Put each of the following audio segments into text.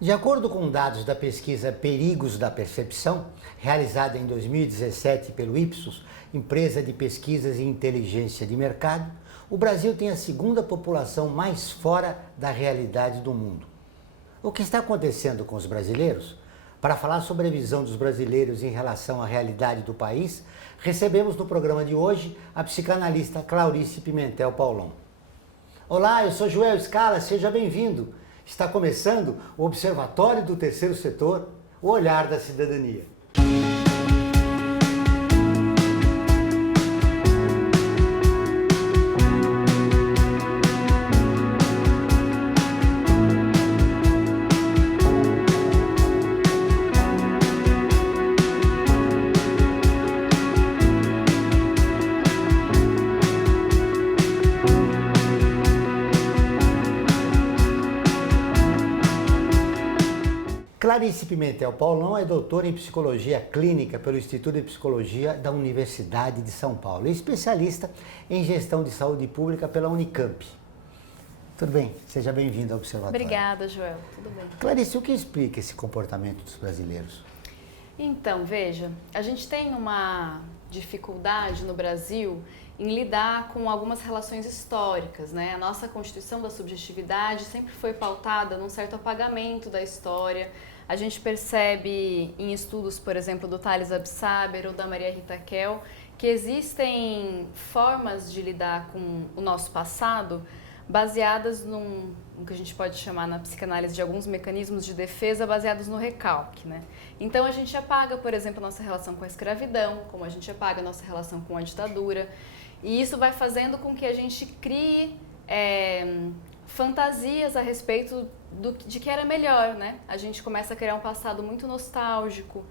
De acordo com dados da pesquisa Perigos da Percepção, realizada em 2017 pelo Ipsos, empresa de pesquisas e inteligência de mercado, o Brasil tem a segunda população mais fora da realidade do mundo. O que está acontecendo com os brasileiros? Para falar sobre a visão dos brasileiros em relação à realidade do país, recebemos no programa de hoje a psicanalista Clarice Pimentel Paulon. Olá, eu sou Joel Scala, seja bem-vindo. Está começando o Observatório do Terceiro Setor, o olhar da cidadania. Clarice Pimentel Paulon é doutora em Psicologia Clínica pelo Instituto de Psicologia da Universidade de São Paulo e especialista em Gestão de Saúde Pública pela Unicamp. Tudo bem? Seja bem-vindo ao Observatório. Obrigada, Joel. Tudo bem. Clarice, o que explica esse comportamento dos brasileiros? Então, veja, a gente tem uma dificuldade no Brasil em lidar com algumas relações históricas, né? A nossa Constituição da Subjetividade sempre foi pautada num certo apagamento da história. A gente percebe em estudos, por exemplo, do Thales Absaber ou da Maria Rita Kell, que existem formas de lidar com o nosso passado baseadas no que a gente pode chamar na psicanálise de alguns mecanismos de defesa baseados no recalque, né? Então a gente apaga, por exemplo, a nossa relação com a escravidão, como a gente apaga a nossa relação com a ditadura, e isso vai fazendo com que a gente crie fantasias a respeito de que era melhor, né? A gente começa a criar um passado muito nostálgico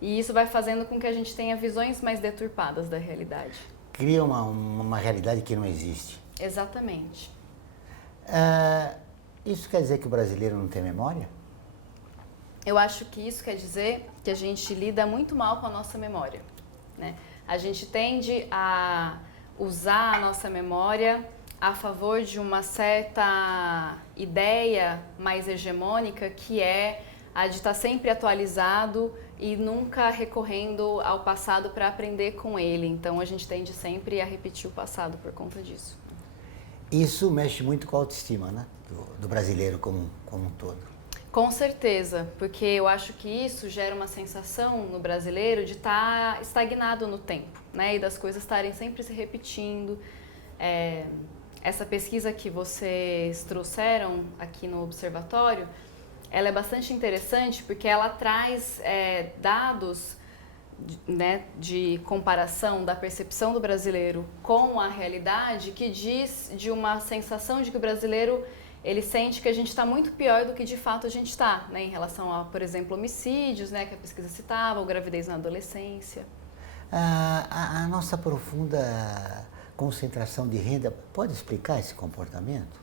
e isso vai fazendo com que a gente tenha visões mais deturpadas da realidade. Cria uma realidade que não existe. Exatamente. Isso quer dizer que o brasileiro não tem memória? Eu acho que isso quer dizer que a gente lida muito mal com a nossa memória, né? A gente tende a usar a nossa memória a favor de uma certa ideia mais hegemônica, que é a de estar sempre atualizado e nunca recorrendo ao passado para aprender com ele. Então a gente tende sempre a repetir o passado por conta disso. Isso mexe muito com a autoestima, né? Do brasileiro como um todo. Com certeza, porque eu acho que isso gera uma sensação no brasileiro de estar estagnado no tempo, né? E das coisas estarem sempre se repetindo. Essa pesquisa que vocês trouxeram aqui no observatório, ela é bastante interessante porque ela traz dados de comparação da percepção do brasileiro com a realidade, que diz de uma sensação de que o brasileiro ele sente que a gente está muito pior do que de fato a gente está, né, em relação a, por exemplo, homicídios, né, que a pesquisa citava, ou gravidez na adolescência. A nossa profunda concentração de renda pode explicar esse comportamento?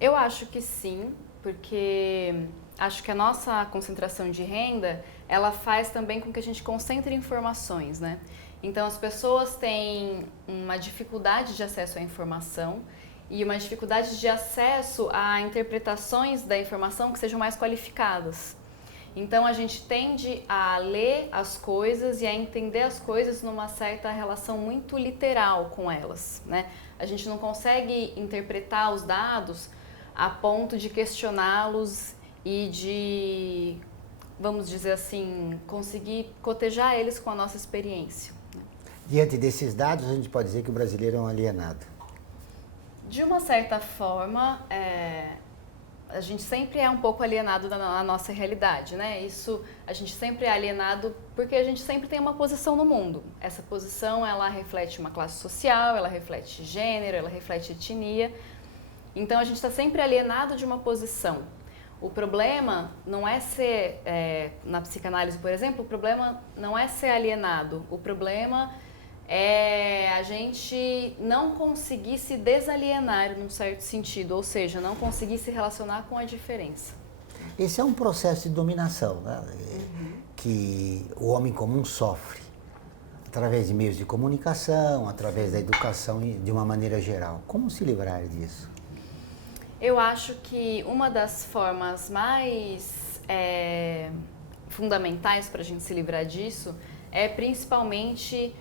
Eu acho que sim, porque acho que a nossa concentração de renda, ela faz também com que a gente concentre informações, né? Então as pessoas têm uma dificuldade de acesso à informação e uma dificuldade de acesso a interpretações da informação que sejam mais qualificadas. Então a gente tende a ler as coisas e a entender as coisas numa certa relação muito literal com elas, né? A gente não consegue interpretar os dados a ponto de questioná-los e de, vamos dizer assim, conseguir cotejar eles com a nossa experiência. Diante desses dados, a gente pode dizer que o brasileiro é um alienado. De uma certa forma, a gente sempre é um pouco alienado da nossa realidade, né? Isso, a gente sempre é alienado porque a gente sempre tem uma posição no mundo. Essa posição, ela reflete uma classe social, ela reflete gênero, ela reflete etnia. Então, a gente está sempre alienado de uma posição. O problema não é ser, na psicanálise, por exemplo, o problema não é ser alienado. O problema é a gente não conseguir se desalienar num certo sentido, ou seja, não conseguir se relacionar com a diferença. Esse é um processo de dominação, né? Que o homem comum sofre através de meios de comunicação, através da educação de uma maneira geral. Como se livrar disso? Eu acho que uma das formas mais fundamentais para a gente se livrar disso é principalmente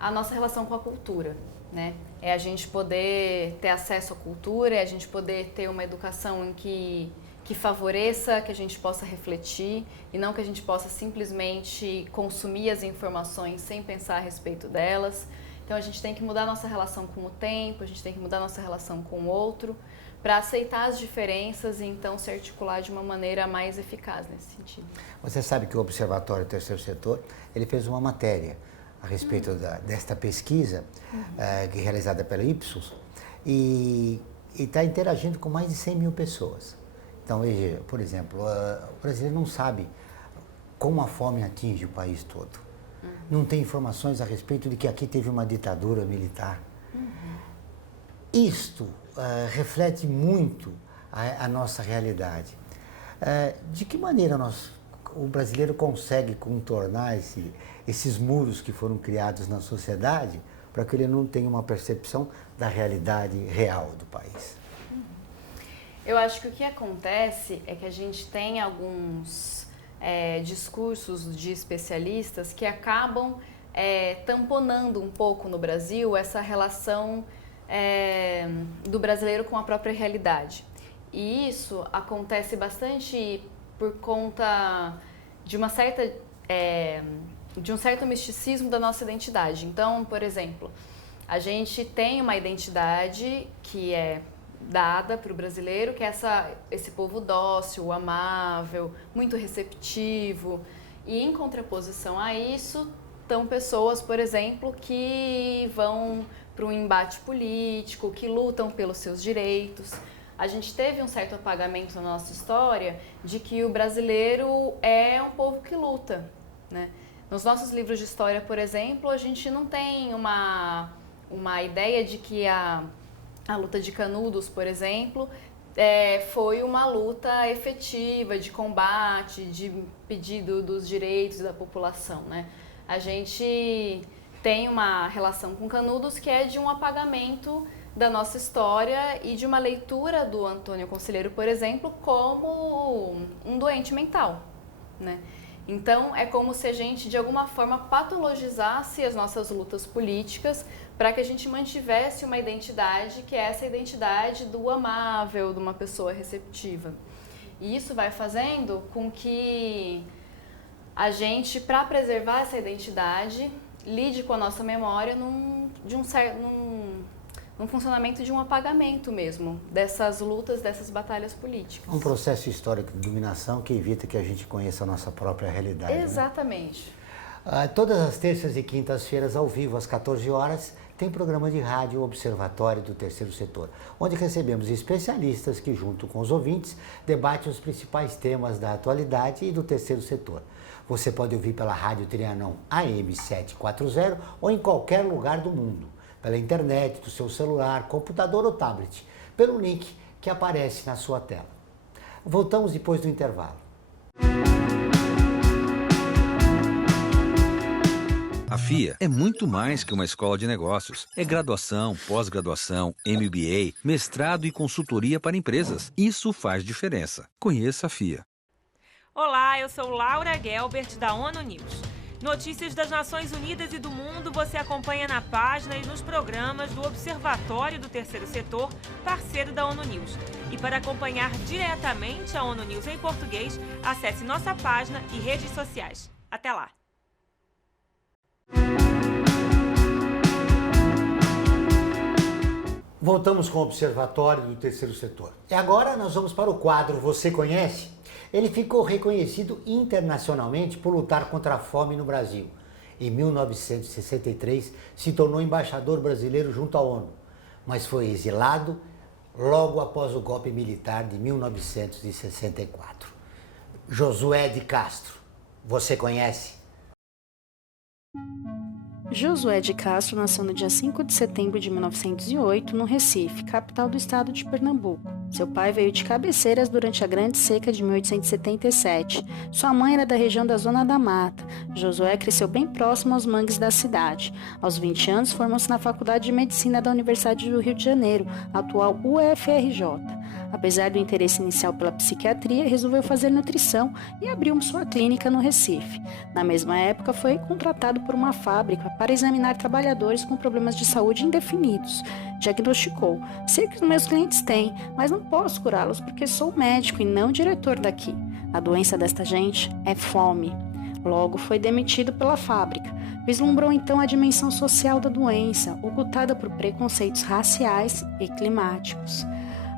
a nossa relação com a cultura, né? É a gente poder ter acesso à cultura, é a gente poder ter uma educação em que favoreça, que a gente possa refletir e não que a gente possa simplesmente consumir as informações sem pensar a respeito delas. Então a gente tem que mudar a nossa relação com o tempo, a gente tem que mudar a nossa relação com o outro para aceitar as diferenças e então se articular de uma maneira mais eficaz nesse sentido. Você sabe que o Observatório do Terceiro Setor, ele fez uma matéria a respeito desta pesquisa que é realizada pela Ipsos e está interagindo com mais de 100 mil pessoas. Então, veja, por exemplo, o brasileiro não sabe como a fome atinge o país todo. Não tem informações a respeito de que aqui teve uma ditadura militar. Isto reflete muito a nossa realidade. De que maneira o brasileiro consegue contornar esses muros que foram criados na sociedade para que ele não tenha uma percepção da realidade real do país? Eu acho que o que acontece é que a gente tem alguns discursos de especialistas que acabam tamponando um pouco no Brasil essa relação do brasileiro com a própria realidade. E isso acontece bastante por conta de de um certo misticismo da nossa identidade. Então, por exemplo, a gente tem uma identidade que é dada para o brasileiro, que é esse povo dócil, amável, muito receptivo. E em contraposição a isso, estão pessoas, por exemplo, que vão para um embate político, que lutam pelos seus direitos. A gente teve um certo apagamento na nossa história de que o brasileiro é um povo que luta, né? Nos nossos livros de história, por exemplo, a gente não tem uma ideia de que a luta de Canudos, por exemplo, foi uma luta efetiva de combate, de pedido dos direitos da população, né? A gente tem uma relação com Canudos que é de um apagamento da nossa história e de uma leitura do Antônio Conselheiro, por exemplo, como um doente mental, né? Então, é como se a gente, de alguma forma, patologizasse as nossas lutas políticas para que a gente mantivesse uma identidade que é essa identidade do amável, de uma pessoa receptiva. E isso vai fazendo com que a gente, para preservar essa identidade, lide com a nossa memória num funcionamento de um apagamento mesmo dessas lutas, dessas batalhas políticas. Um processo histórico de dominação que evita que a gente conheça a nossa própria realidade. Exatamente. Né? Todas as terças e quintas-feiras, ao vivo, às 14 horas, tem programa de rádio Observatório do Terceiro Setor, onde recebemos especialistas que, junto com os ouvintes, debatem os principais temas da atualidade e do terceiro setor. Você pode ouvir pela Rádio Trianon AM 740 ou em qualquer lugar do mundo, pela internet, do seu celular, computador ou tablet, pelo link que aparece na sua tela. Voltamos depois do intervalo. A FIA é muito mais que uma escola de negócios. É graduação, pós-graduação, MBA, mestrado e consultoria para empresas. Isso faz diferença. Conheça a FIA. Olá, eu sou Laura Gelbert, da ONU News. Notícias das Nações Unidas e do mundo você acompanha na página e nos programas do Observatório do Terceiro Setor, parceiro da ONU News. E para acompanhar diretamente a ONU News em português, acesse nossa página e redes sociais. Até lá! Voltamos com o Observatório do Terceiro Setor. E agora nós vamos para o quadro Você Conhece? Ele ficou reconhecido internacionalmente por lutar contra a fome no Brasil. Em 1963, se tornou embaixador brasileiro junto à ONU, mas foi exilado logo após o golpe militar de 1964. Josué de Castro, você conhece? Josué de Castro nasceu no dia 5 de setembro de 1908, no Recife, capital do estado de Pernambuco. Seu pai veio de Cabeceiras durante a Grande Seca de 1877. Sua mãe era da região da Zona da Mata. Josué cresceu bem próximo aos mangues da cidade. Aos 20 anos, formou-se na Faculdade de Medicina da Universidade do Rio de Janeiro, atual UFRJ. Apesar do interesse inicial pela psiquiatria, resolveu fazer nutrição e abriu sua clínica no Recife. Na mesma época, foi contratado por uma fábrica para examinar trabalhadores com problemas de saúde indefinidos. Diagnosticou: sei que os meus clientes têm, mas não posso curá-los porque sou médico e não diretor daqui. A doença desta gente é fome. Logo, foi demitido pela fábrica. Vislumbrou então a dimensão social da doença, ocultada por preconceitos raciais e climáticos.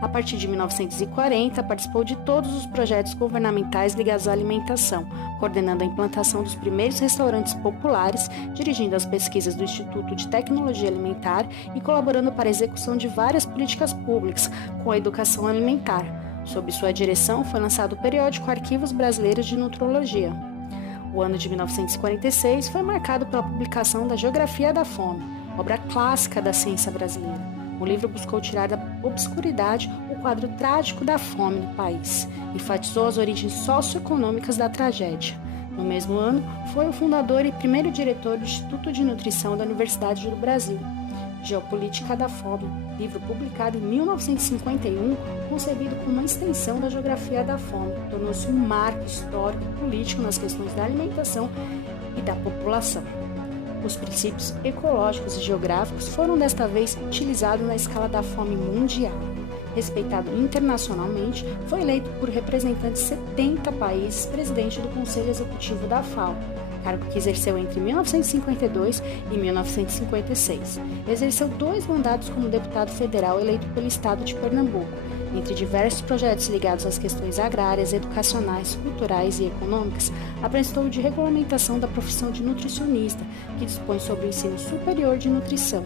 A partir de 1940, participou de todos os projetos governamentais ligados à alimentação, coordenando a implantação dos primeiros restaurantes populares, dirigindo as pesquisas do Instituto de Tecnologia Alimentar e colaborando para a execução de várias políticas públicas com a educação alimentar. Sob sua direção, foi lançado o periódico Arquivos Brasileiros de Nutrologia. O ano de 1946 foi marcado pela publicação da Geografia da Fome, obra clássica da ciência brasileira. O livro buscou tirar da obscuridade o quadro trágico da fome no país, enfatizou as origens socioeconômicas da tragédia. No mesmo ano, foi o fundador e primeiro diretor do Instituto de Nutrição da Universidade do Brasil. Geopolítica da Fome, livro publicado em 1951, concebido como uma extensão da Geografia da Fome, tornou-se um marco histórico e político nas questões da alimentação e da população. Os princípios ecológicos e geográficos foram desta vez utilizados na escala da fome mundial. Respeitado internacionalmente, foi eleito por representantes de 70 países presidente do Conselho Executivo da FAO, cargo que exerceu entre 1952 e 1956. Exerceu 2 mandatos como deputado federal eleito pelo estado de Pernambuco. Entre diversos projetos ligados às questões agrárias, educacionais, culturais e econômicas, apresentou de regulamentação da profissão de nutricionista, que dispõe sobre o ensino superior de nutrição.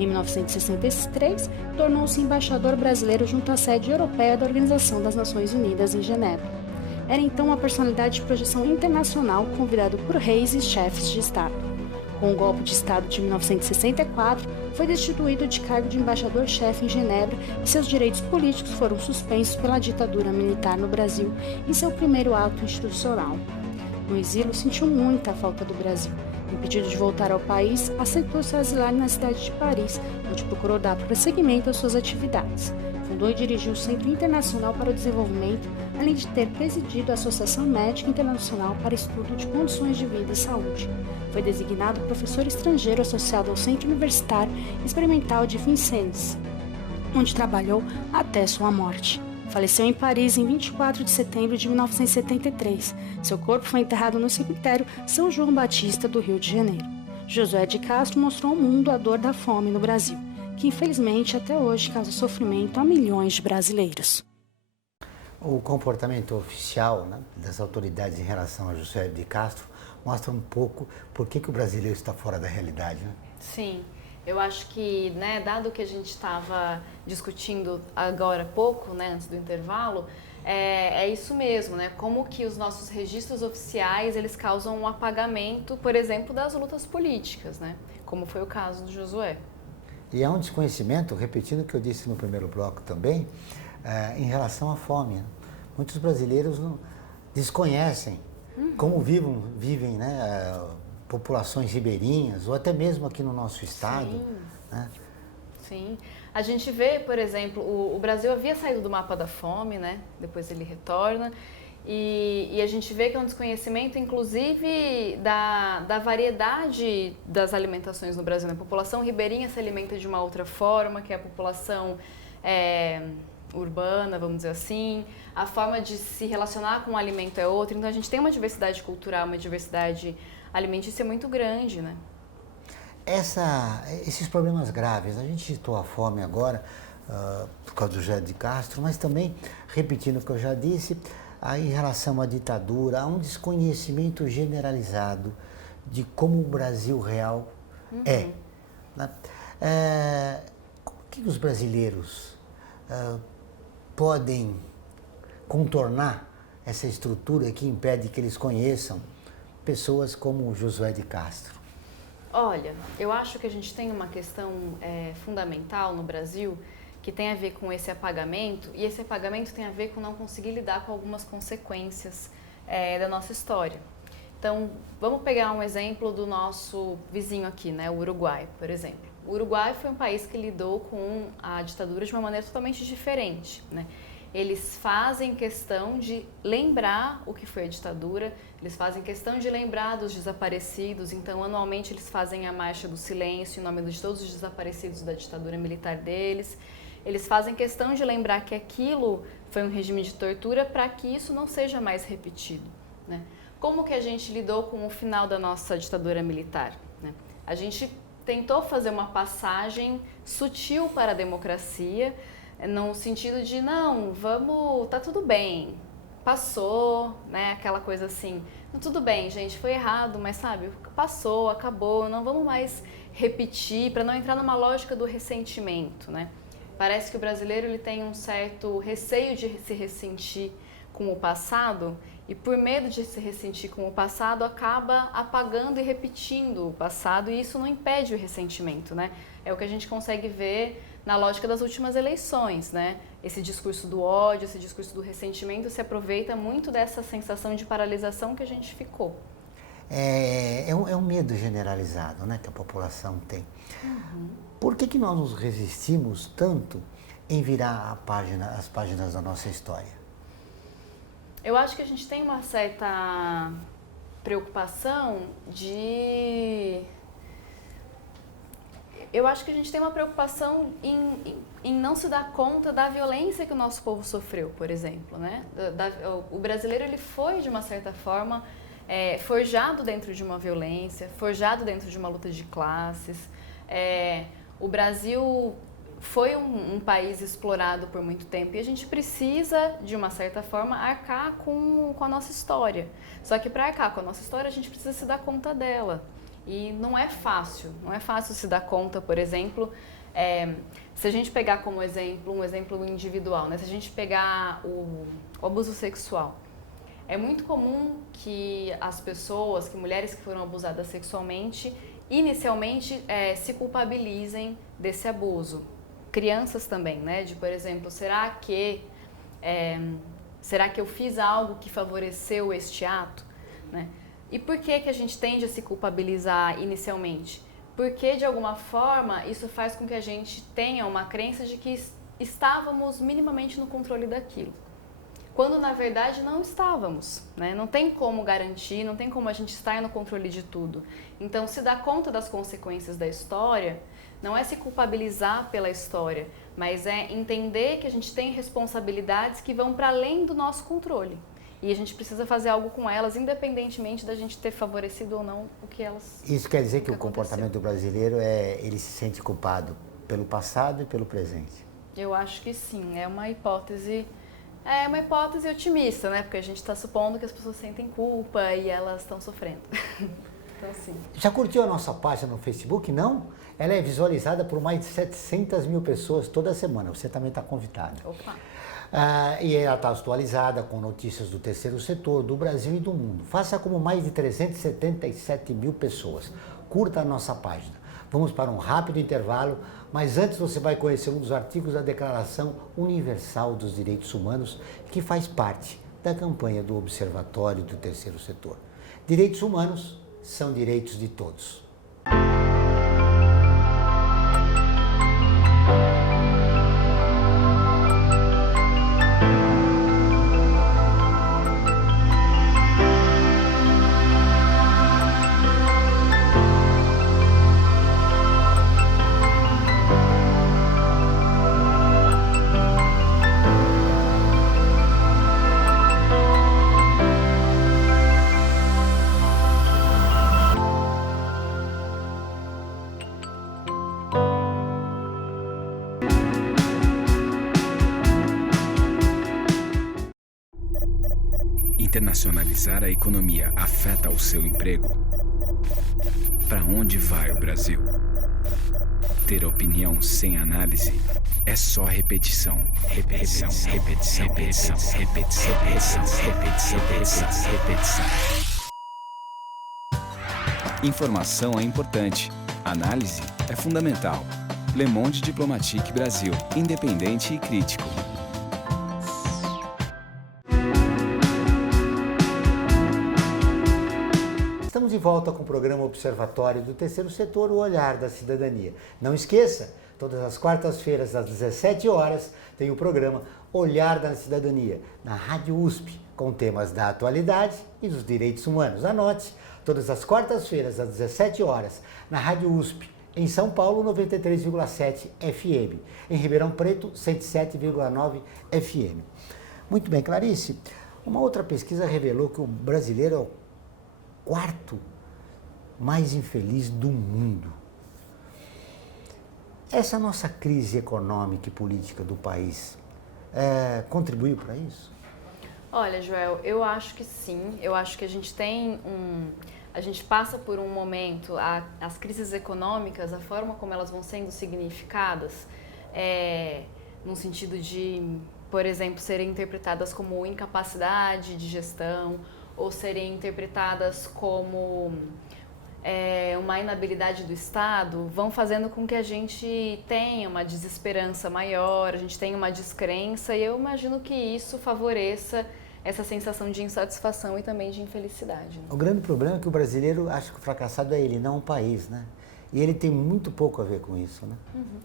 Em 1963, tornou-se embaixador brasileiro junto à sede europeia da Organização das Nações Unidas em Genebra. Era então uma personalidade de projeção internacional convidado por reis e chefes de Estado. Com o golpe de Estado de 1964, foi destituído de cargo de embaixador-chefe em Genebra e seus direitos políticos foram suspensos pela ditadura militar no Brasil em seu primeiro ato institucional. No exílio, sentiu muita falta do Brasil. Impedido de voltar ao país, aceitou se asilar na cidade de Paris, onde procurou dar prosseguimento às suas atividades. Fundou e dirigiu o Centro Internacional para o Desenvolvimento, além de ter presidido a Associação Médica Internacional para Estudo de Condições de Vida e Saúde. Foi designado professor estrangeiro associado ao Centro Universitário Experimental de Vincennes, onde trabalhou até sua morte. Faleceu em Paris em 24 de setembro de 1973. Seu corpo foi enterrado no cemitério São João Batista do Rio de Janeiro. Josué de Castro mostrou ao mundo a dor da fome no Brasil, que infelizmente até hoje causa sofrimento a milhões de brasileiros. O comportamento oficial, né, das autoridades em relação a Josué de Castro mostra um pouco por que o brasileiro está fora da realidade, né? Sim, eu acho que, né, dado que a gente estava discutindo agora há pouco, né, antes do intervalo, é isso mesmo, né? Como que os nossos registros oficiais, eles causam um apagamento, por exemplo, das lutas políticas, né? Como foi o caso do Josué. E há um desconhecimento, repetindo o que eu disse no primeiro bloco também, em relação à fome, né? Muitos brasileiros desconhecem como vivem, né, populações ribeirinhas, ou até mesmo aqui no nosso estado. Sim. Né? Sim. A gente vê, por exemplo, o Brasil havia saído do mapa da fome, né? Depois ele retorna. E a gente vê que é um desconhecimento, inclusive, da variedade das alimentações no Brasil. A população ribeirinha se alimenta de uma outra forma, que é a população urbana, vamos dizer assim. A forma de se relacionar com o alimento é outra. Então, a gente tem uma diversidade cultural, uma diversidade alimentícia muito grande, né? Esses problemas graves, a gente citou a fome agora, por causa do Josué de Castro, mas também, repetindo o que eu já disse, em relação à ditadura, há um desconhecimento generalizado de como o Brasil real é. Né? Como que os brasileiros podem contornar essa estrutura que impede que eles conheçam pessoas como Josué de Castro? Olha, eu acho que a gente tem uma questão fundamental no Brasil que tem a ver com esse apagamento, e esse apagamento tem a ver com não conseguir lidar com algumas consequências da nossa história. Então, vamos pegar um exemplo do nosso vizinho aqui, né, o Uruguai, por exemplo. O Uruguai foi um país que lidou com a ditadura de uma maneira totalmente diferente, né? eles fazem questão de lembrar o que foi a ditadura, eles fazem questão de lembrar dos desaparecidos, então anualmente eles fazem a Marcha do Silêncio em nome de todos os desaparecidos da ditadura militar deles. Eles fazem questão de lembrar que aquilo foi um regime de tortura para que isso não seja mais repetido, né? Como que a gente lidou com o final da nossa ditadura militar, né? A gente tentou fazer uma passagem sutil para a democracia, no sentido de, não, vamos, tá tudo bem, passou, né, aquela coisa assim, tudo bem, gente, foi errado, mas sabe, passou, acabou, não vamos mais repetir, para não entrar numa lógica do ressentimento, né? Parece que o brasileiro ele tem um certo receio de se ressentir com o passado e por medo de se ressentir com o passado acaba apagando e repetindo o passado e isso não impede o ressentimento, né? É o que a gente consegue ver na lógica das últimas eleições, né? Esse discurso do ódio, esse discurso do ressentimento se aproveita muito dessa sensação de paralisação que a gente ficou. É um medo generalizado, né, que a população tem. Por que nós nos resistimos tanto em virar as páginas da nossa história? Eu acho que a gente tem uma certa preocupação de... Eu acho que a gente tem uma preocupação em não se dar conta da violência que o nosso povo sofreu, por exemplo, né? O brasileiro ele foi, de uma certa forma, forjado dentro de uma violência, forjado dentro de uma luta de classes. O Brasil foi um país explorado por muito tempo e a gente precisa, de uma certa forma, arcar com a nossa história. Só que para arcar com a nossa história, a gente precisa se dar conta dela. E não é fácil se dar conta, por exemplo, se a gente pegar como exemplo, um exemplo individual, né? Se a gente pegar o abuso sexual, é muito comum que as pessoas, que mulheres que foram abusadas sexualmente, inicialmente se culpabilizem desse abuso. Crianças também, né? De, por exemplo, será que eu fiz algo que favoreceu este ato, né? E por que a gente tende a se culpabilizar inicialmente? Porque, de alguma forma, isso faz com que a gente tenha uma crença de que estávamos minimamente no controle daquilo. Quando, na verdade, não estávamos, né? Não tem como garantir, não tem como a gente estar no controle de tudo. Então, se dar conta das consequências da história não é se culpabilizar pela história, mas é entender que a gente tem responsabilidades que vão para além do nosso controle. E a gente precisa fazer algo com elas, independentemente da gente ter favorecido ou não o que elas... Isso quer dizer que o comportamento do brasileiro ele se sente culpado pelo passado e pelo presente? Eu acho que sim, é uma hipótese otimista, né? Porque a gente está supondo que as pessoas sentem culpa e elas estão sofrendo. Então, sim. Já curtiu a nossa página no Facebook? Não? Ela é visualizada por mais de 700 mil pessoas toda semana. Você também está convidado. Opa! E ela está atualizada com notícias do terceiro setor, do Brasil e do mundo. Faça como mais de 377 mil pessoas. Curta a nossa página. Vamos para um rápido intervalo, mas antes você vai conhecer um dos artigos da Declaração Universal dos Direitos Humanos, que faz parte da campanha do Observatório do Terceiro Setor. Direitos humanos são direitos de todos. Internacionalizar a economia afeta o seu emprego? Para onde vai o Brasil? Ter opinião sem análise é só repetição. Repetição, repetição, repetição, repetição, repetição, repetição, repetição, repetição. Informação é importante. Análise é fundamental. Le Monde Diplomatique Brasil. Independente e crítico. Estamos de volta com o programa Observatório do Terceiro Setor, o Olhar da Cidadania. Não esqueça, todas as quartas-feiras, às 17 horas, tem o programa Olhar da Cidadania, na Rádio USP, com temas da atualidade e dos direitos humanos. Anote, todas as quartas-feiras, às 17 horas, na Rádio USP, em São Paulo, 93,7 FM, em Ribeirão Preto, 107,9 FM. Muito bem, Clarice, uma outra pesquisa revelou que o brasileiro é o quarto mais infeliz do mundo. Essa nossa crise econômica e política do país contribuiu para isso? Olha, Joel, eu acho que sim. Eu acho que a gente passa por um momento, as crises econômicas, a forma como elas vão sendo significadas, no sentido de, por exemplo, serem interpretadas como incapacidade de gestão ou serem interpretadas como uma inabilidade do Estado, vão fazendo com que a gente tenha uma desesperança maior, a gente tenha uma descrença, e eu imagino que isso favoreça essa sensação de insatisfação e também de infelicidade. Né? O grande problema é que o brasileiro acha que o fracassado é ele, não o país, né? E ele tem muito pouco a ver com isso, né? Uhum.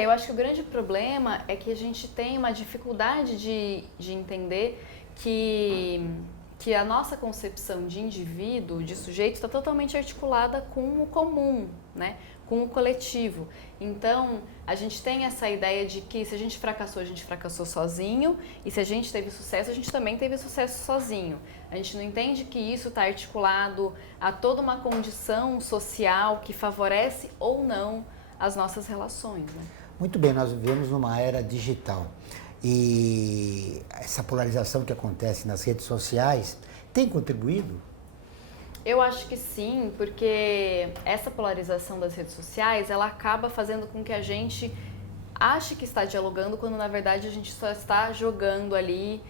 Eu acho que o grande problema é que a gente tem uma dificuldade de entender que a nossa concepção de indivíduo, de sujeito, está totalmente articulada com o comum, né? Com o coletivo. Então, a gente tem essa ideia de que se a gente fracassou sozinho, e se a gente teve sucesso, a gente também teve sucesso sozinho. A gente não entende que isso está articulado a toda uma condição social que favorece ou não as nossas relações, né? Muito bem, nós vivemos numa era digital. E essa polarização que acontece nas redes sociais tem contribuído? Eu acho que sim, porque essa polarização das redes sociais, ela acaba fazendo com que a gente ache que está dialogando, quando na verdade a gente só está jogando ali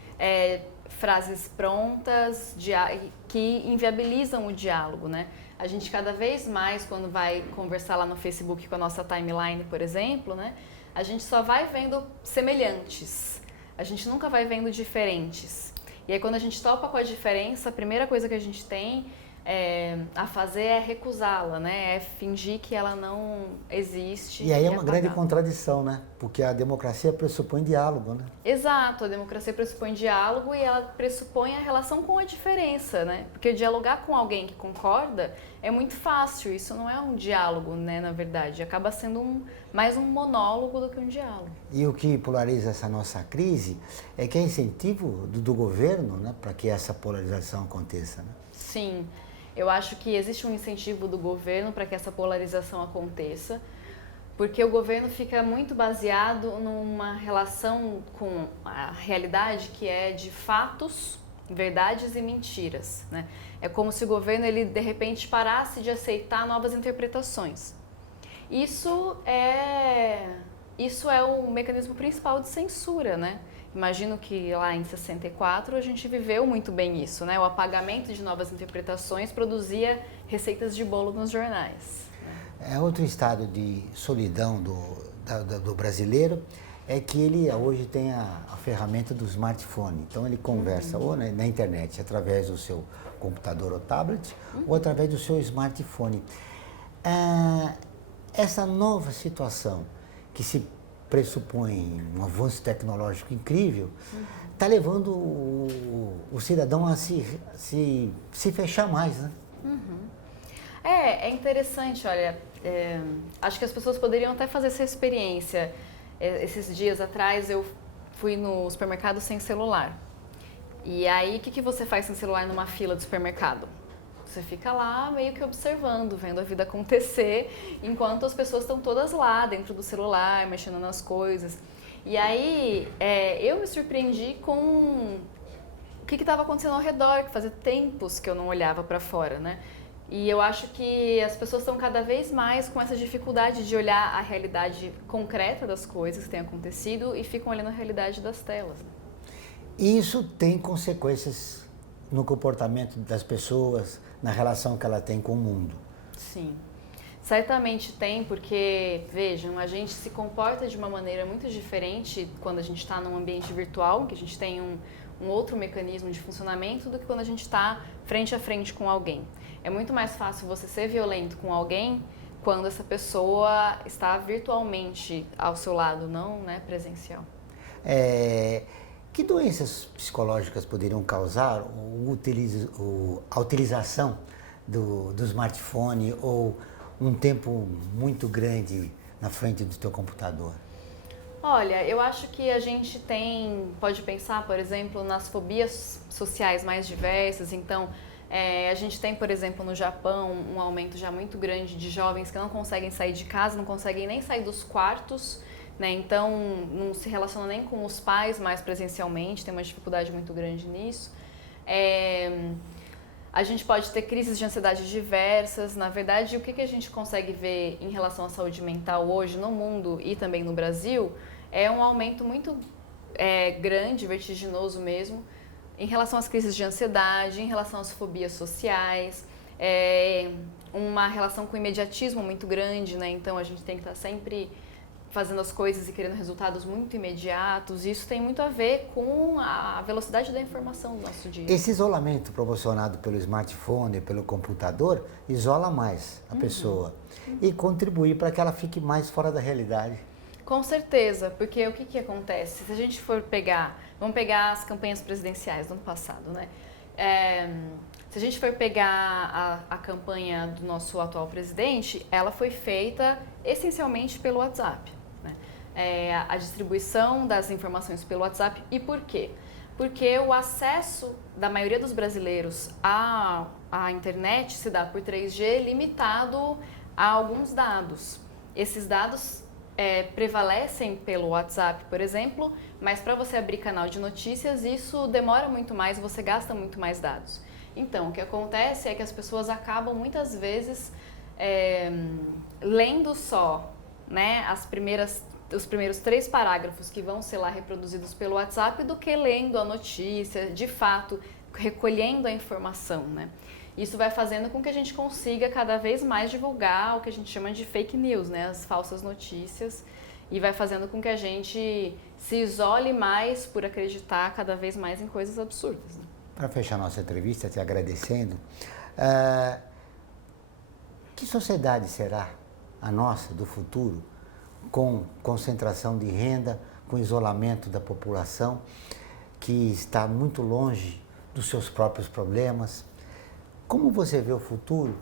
frases prontas que inviabilizam o diálogo, né? A gente cada vez mais, quando vai conversar lá no Facebook com a nossa timeline, por exemplo, né? A gente só vai vendo semelhantes, a gente nunca vai vendo diferentes. E aí quando a gente topa com a diferença, a primeira coisa que a gente tem a fazer é recusá-la, né? É fingir que ela não existe. E aí é uma grande contradição, né? Porque a democracia pressupõe diálogo, né? Exato, a democracia pressupõe diálogo e ela pressupõe a relação com a diferença, né? Porque dialogar com alguém que concorda é muito fácil, isso não é um diálogo, né? Na verdade, acaba sendo mais um monólogo do que um diálogo. E o que polariza essa nossa crise é que é incentivo do governo, né? Para que essa polarização aconteça, né? Sim. Eu acho que existe um incentivo do governo para que essa polarização aconteça, porque o governo fica muito baseado numa relação com a realidade que é de fatos, verdades e mentiras, né? É como se o governo, ele de repente parasse de aceitar novas interpretações. Isso é o mecanismo principal de censura, né? Imagino que lá em 64 a gente viveu muito bem isso, né? O apagamento de novas interpretações produzia receitas de bolo nos jornais. É outro estado de solidão do brasileiro é que ele hoje tem a ferramenta do smartphone. Então ele conversa ou na internet através do seu computador ou tablet ou através do seu smartphone. Essa nova situação que se pressupõe um avanço tecnológico incrível, está levando o cidadão a se fechar mais, né? É interessante, olha, acho que as pessoas poderiam até fazer essa experiência. Esses dias atrás eu fui no supermercado sem celular. E aí, o que você faz sem celular numa fila do supermercado? Você fica lá meio que observando, vendo a vida acontecer, enquanto as pessoas estão todas lá dentro do celular, mexendo nas coisas. E aí eu me surpreendi com o que estava acontecendo ao redor, que fazia tempos que eu não olhava para fora, né? E eu acho que as pessoas estão cada vez mais com essa dificuldade de olhar a realidade concreta das coisas que têm acontecido e ficam olhando a realidade das telas. Né? Isso tem consequências no comportamento das pessoas, na relação que ela tem com o mundo. Sim, certamente tem, porque, vejam, a gente se comporta de uma maneira muito diferente quando a gente está num ambiente virtual, que a gente tem um outro mecanismo de funcionamento do que quando a gente está frente a frente com alguém. É muito mais fácil você ser violento com alguém quando essa pessoa está virtualmente ao seu lado, não, né, presencial. Que doenças psicológicas poderiam causar a utilização do smartphone ou um tempo muito grande na frente do teu computador? Olha, eu acho que a gente pode pensar, por exemplo, nas fobias sociais mais diversas. Então, a gente tem, por exemplo, no Japão, um aumento já muito grande de jovens que não conseguem sair de casa, não conseguem nem sair dos quartos, né? Então, não se relacionam nem com os pais mais presencialmente, tem uma dificuldade muito grande nisso. A gente pode ter crises de ansiedade diversas. Na verdade, o que a gente consegue ver em relação à saúde mental hoje no mundo e também no Brasil é um aumento muito grande, vertiginoso mesmo, em relação às crises de ansiedade, em relação às fobias sociais, uma relação com o imediatismo muito grande, né? Então a gente tem que estar sempre fazendo as coisas e querendo resultados muito imediatos. Isso tem muito a ver com a velocidade da informação do nosso dia. Esse isolamento proporcionado pelo smartphone, pelo computador, isola mais a pessoa e contribui para que ela fique mais fora da realidade. Com certeza, porque o que acontece? Se a gente for vamos pegar as campanhas presidenciais do ano passado, né? Se a gente for pegar a campanha do nosso atual presidente, ela foi feita essencialmente pelo WhatsApp, né? A distribuição das informações pelo WhatsApp. E por quê? Porque o acesso da maioria dos brasileiros à internet se dá por 3G limitado a alguns dados. Esses dados prevalecem pelo WhatsApp, por exemplo, mas para você abrir canal de notícias, isso demora muito mais, você gasta muito mais dados. Então, o que acontece é que as pessoas acabam muitas vezes lendo só, né, os primeiros 3 parágrafos que vão ser lá reproduzidos pelo WhatsApp do que lendo a notícia, de fato, recolhendo a informação, né? Isso vai fazendo com que a gente consiga cada vez mais divulgar o que a gente chama de fake news, né, as falsas notícias, e vai fazendo com que a gente se isole mais por acreditar cada vez mais em coisas absurdas, né? Para fechar nossa entrevista, te agradecendo, que sociedade será a nossa do futuro, com concentração de renda, com isolamento da população, que está muito longe dos seus próprios problemas? Como você vê o futuro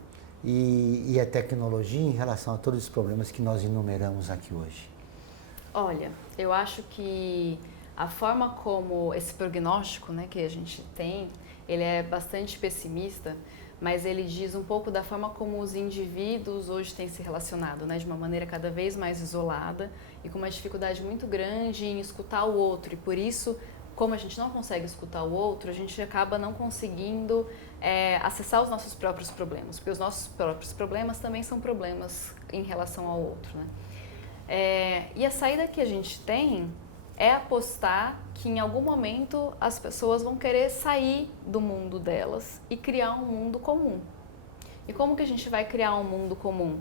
e a tecnologia em relação a todos os problemas que nós enumeramos aqui hoje? Olha, eu acho que a forma como esse prognóstico, né, que a gente tem, ele é bastante pessimista, mas ele diz um pouco da forma como os indivíduos hoje têm se relacionado, né, de uma maneira cada vez mais isolada e com uma dificuldade muito grande em escutar o outro. E por isso, como a gente não consegue escutar o outro, a gente acaba não conseguindo acessar os nossos próprios problemas, porque os nossos próprios problemas também são problemas em relação ao outro, né? E a saída que a gente tem é apostar que em algum momento as pessoas vão querer sair do mundo delas e criar um mundo comum. E como que a gente vai criar um mundo comum?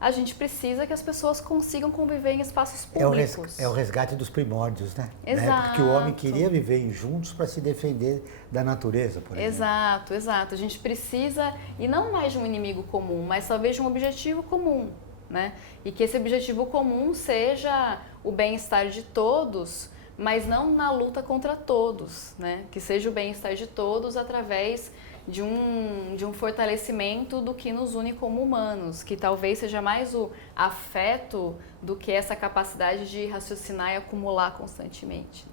A gente precisa que as pessoas consigam conviver em espaços públicos. É o resgate dos primórdios, né? Exato. Na época que o homem queria viver juntos para se defender da natureza, por exemplo. Exato, exato. A gente precisa, e não mais de um inimigo comum, mas talvez de um objetivo comum, né? E que esse objetivo comum seja o bem-estar de todos, mas não na luta contra todos, né? Que seja o bem-estar de todos através de um fortalecimento do que nos une como humanos, que talvez seja mais o afeto do que essa capacidade de raciocinar e acumular constantemente.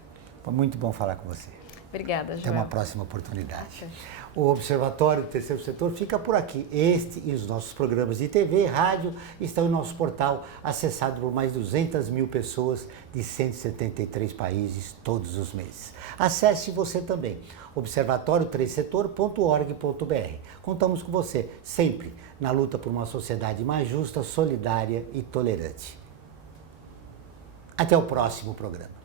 Foi muito bom falar com você. Obrigada, Joel. Até uma próxima oportunidade. Okay. O Observatório do Terceiro Setor fica por aqui. Este e os nossos programas de TV e rádio estão em nosso portal, acessado por mais de 200 mil pessoas de 173 países todos os meses. Acesse você também, observatório3setor.org.br. Contamos com você sempre na luta por uma sociedade mais justa, solidária e tolerante. Até o próximo programa.